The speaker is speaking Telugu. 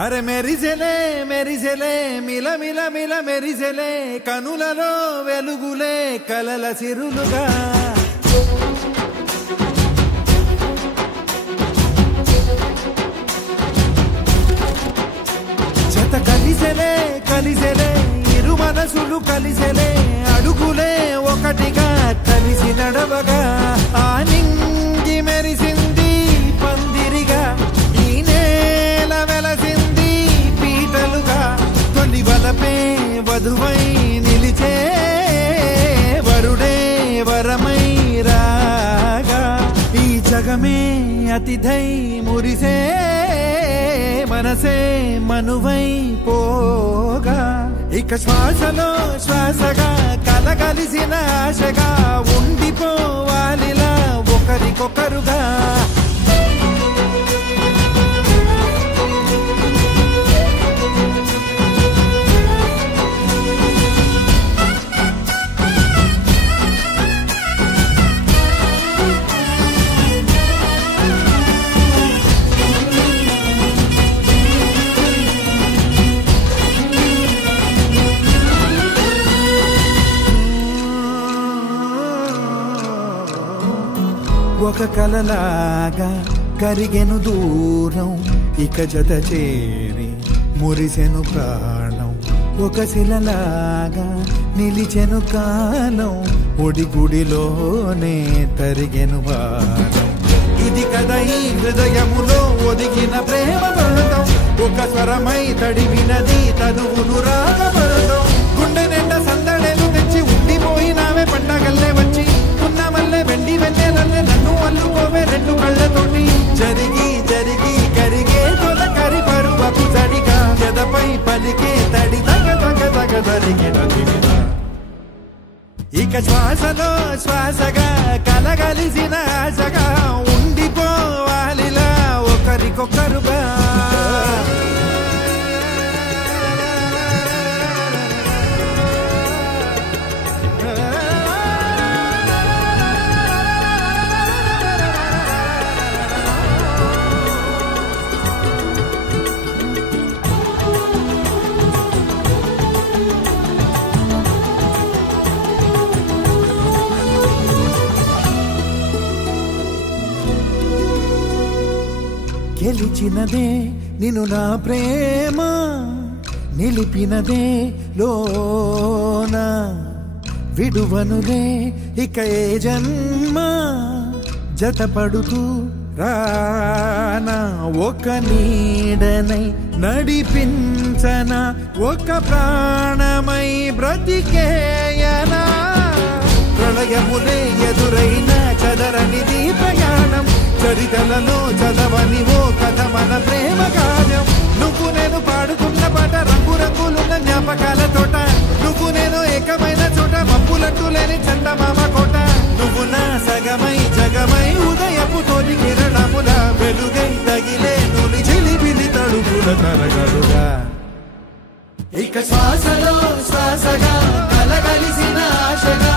అరే మెరిసెలే మిల మిల మిల మెరిసెలే కనులలో వెలుగులే కలల సిరులుగా జత కలిసెలే ఇరు మనసులు కలిసెలే అడుగులే ఒకటిగా కలిసి నడవగా ఆ నింగి మెరిసింది పందిరిగా ఈ నేల వెలసింది పీటలుగా తొలి వలపే వధువై నిలిచే వరుడే వరమై రాగా ఈ జగమే అతిథై మురిసే మనసే మనువై పోగా ఇక శ్వాసలో శ్వాసగా కలగలిసిన ఆశగా ఉండిపోవాలిలా ఒకరికొకరుగా ఒక కలలాగా కరిగెను దూరం ఇక జత చేరి మురిసెను ప్రాణం ఒక శిలలాగా నిలిచెను కాలం ఒడిగుడిలోనే తరిగెను వారం ఇది కదా ఈ హృదయములో ఒదిగిన ప్రేమ బంధం ఒక స్వరమై తడివినది తనువును రాగబంధం గుండె నిండా సందడేలు తెచ్చి ఉండిపోయినావే పండగల్లే వచ్చి ఉన్న మల్లె వెండి వెన్నెలల్లే నన్ను అల్లుకోవే రెండు కళ్ళతోటి జరిగి జరిగి కరిగే తొలకరి పరువకు జడిగా ఎదపై పలికే తడి తగ తగ తగ జరిగిన ఇక శ్వాసలో శ్వాసగా కలగలిసిన ఆశగా ఉండిపోవాలిలా ఒకరికొకరుగా గెలిచినదే నిన్ను నా ప్రేమ నిలిపినదే లోన విడువనులే ఇక ఏ జన్మ జతపడుతూ రానా ఒక నీడనై నడిపించన ఒక ప్రాణమై బ్రతికేయనా ప్రళయములే ఎదురైన చదరనిది ప్రయాణం చరితలలో చదవని ఓ కథ మన ప్రేమ కార్యం నువ్వు నేను పాడుతున్న పాట రంగు రంగులున్న జ్ఞాపకాల తోట నువ్వు నేను ఏకమైన చోట మబ్బులట్టు లేని చందమామ కోట నువ్వు నా సగమై జగమై ఉదయపు తోటి కిరణముల వెలుగై తగిలే నులి చిలిపిలి తడుపుల తరగలుగా ఇక శ్వాసలో శ్వాసగా కలగలిసిన ఆశగా